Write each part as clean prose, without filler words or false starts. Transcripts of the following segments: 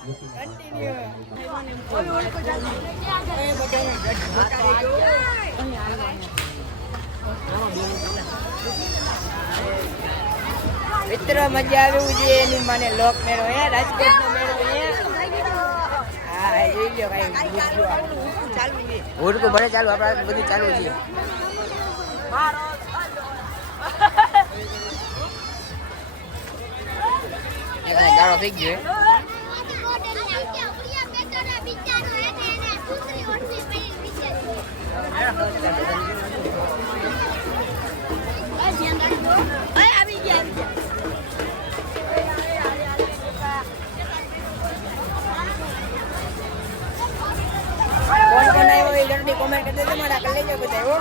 મિત્ર મજા આવ્યું છે એની મને લોક મેળો હે રાજકોટ નો મેળો હે હા જોઈ લો ભાઈ ચાલુ છે ઓરકું ભરે ચાલુ આપણા બધું ચાલુ છે ગાળો થઈ ગયો કોમેન્ટ કરી દેજો મારા કર લેજો બધા હો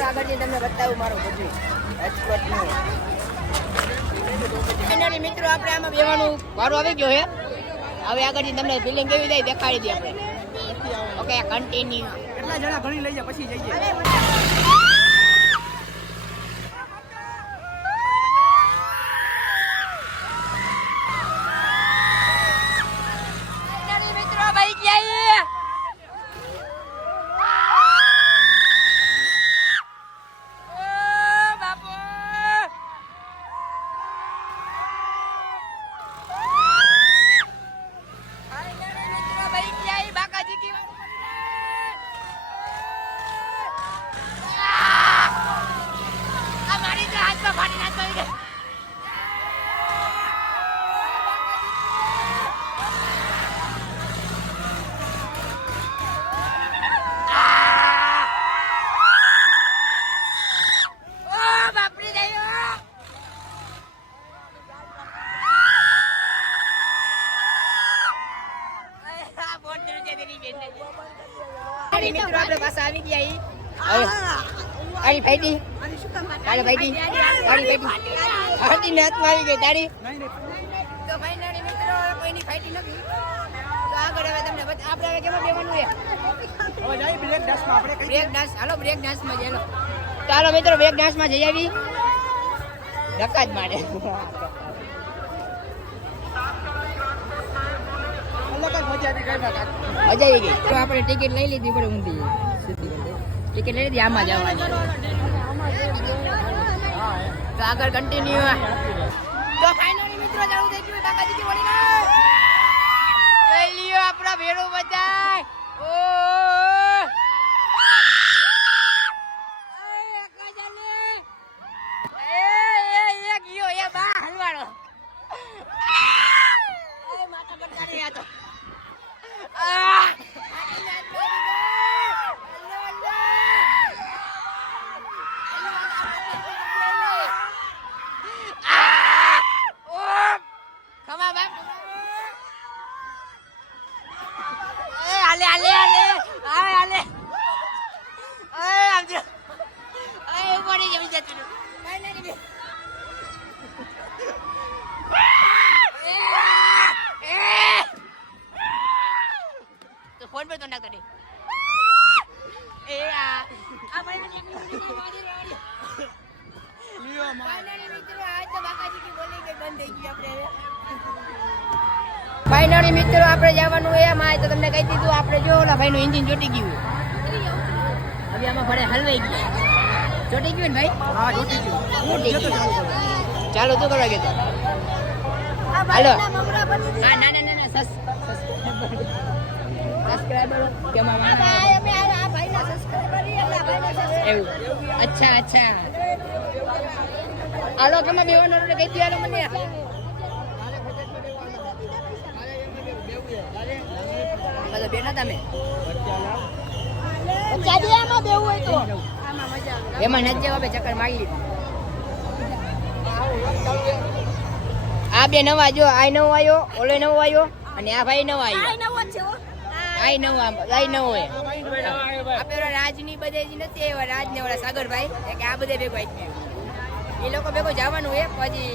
આગળ તમને બતાવું મારું બધું રાજકોટનું ફાઇનલી મિત્રો આપણે આમાં બેવાનું વારો આવી ગયો હે હવે આગળથી તમને ફિલિંગ કેવી થાય દેખાડી દઈએ આપણે ઓકે કન્ટિન્યુ કેટલા જણા ઘણી લઈ જાય પછી જઈએ મિત્રો આપણે પાછા આવી ગયા તારી ફાઈટી તારી ફાઈટી હાથમાં આવી ગઈ તારી તો ફાઈનલી મિત્રો કોઈની ફાઈટી નથી તો આગળ હવે તમને આપણે હવે કેમાં બેવાનું છે હવે જઈ બ્રેક ડાન્સમાં આપણે બ્રેક ડાન્સ હાલો બ્રેક ડાન્સમાં જઈ લો ચાલો મિત્રો બ્રેક ડાન્સમાં જઈ આવી ધક્કા જ મારે મજા આવી ગઈ તો આપણે ટિકિટ લઈ લીધી પડે ઊંધી ટિકિટ લઈ લીધી આમાં જવાની તો આગળ કન્ટિન્યુ તો ફાઇનલી મિત્રો ચાલુ થઈ ગયું કાકાજી બોલી લઈ લ્યો આપણા ભેરો બધાય ઓ ફોન પર તો ના કરે એ આ ભાઈ લિયો ફાઇનલી મિત્રો આજ તો બાકાજી કી બોલી કે બંધ થઈ ગઈ આપણે ફાઇનલી મિત્રો આપણે જવાનું એ માં તો તમને કહી દીધું આપણે જો ઓલા ભાઈ નું એન્જિન ચોટી ગયું હવે આમાં ભરે હલવાઈ ગયું ચોટી ગયું ને ભાઈ હા ચોટી ગયું ચાલો તો કરવા ગયો હાલો હા ના સબસ્ક્રાઇબર કેમાં આ ભાઈ અમે આ ભાઈના સબસ્ક્રાઇબર એટલે ભાઈના સબસ્ક્રાઇબર અચ્છા હાલો કેમાં બેવાનો એટલે કહી દે હાલો મને હાલો બેઠા તમે ચાલી આમાં બેવું હોય તો આમાં મજા આવે એમાં ન જવા બે ચક્કર મારી આ બે નવા જો આ નવો આવ્યો ઓલો નવો આવ્યો અને આ ભાઈ નવો આવ્યો આઈ નવો હે આ પેલો રાજની બધે જ નથી એવા રાજ ને ઓલા સાગરભાઈ કે આ બધે ભેગો આવી ગયો એ લોકો ભેગો જવાનું હે પછી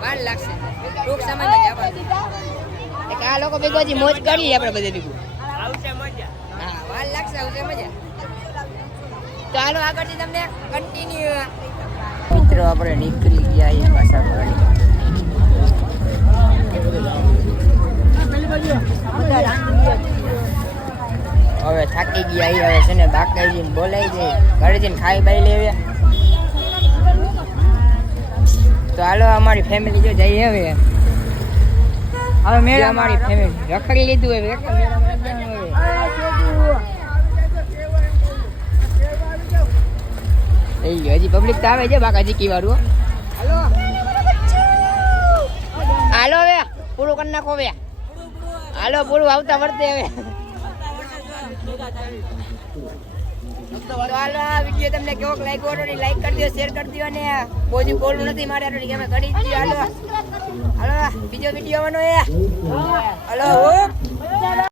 વાર લાગશે ટૂંક સમયમાં જવાનું કે આ લોકો ભેગો હજી મોજ કરી આપણે બધે ભેગું આવશે મજા હા વાર લાગશે આવશે મજા તો હાલો આગળથી તમને કન્ટિન્યુ મિત્રો આપણે નીકળી ગયા એ પાછા થાકી ગયા હવે છે ને બાકી જઈને બોલાઈ જાય ઘરે જઈને ખાઈ બાઈ લેવે તો હાલો અમારી ફેમિલી જો જઈએ હવે મેળા અમારી ફેમિલી રખડી લીધું હવે હજી પબ્લિક તો આવે છે બાકાજી કી વાળું હાલો હવે પૂરું કરી નાખો હવે હાલો પૂરું આવતા વર્તે હવે તો હાલો આ વિડીયો તમને કેવો લાગ્યો હોય લાઈક કરી દો શેર કરી દો અને બોજુ બોલવું નથી મારે આટલી કે અમે કરી દીધી હાલો હાલો બીજો વિડીયો આવવાનો હાલો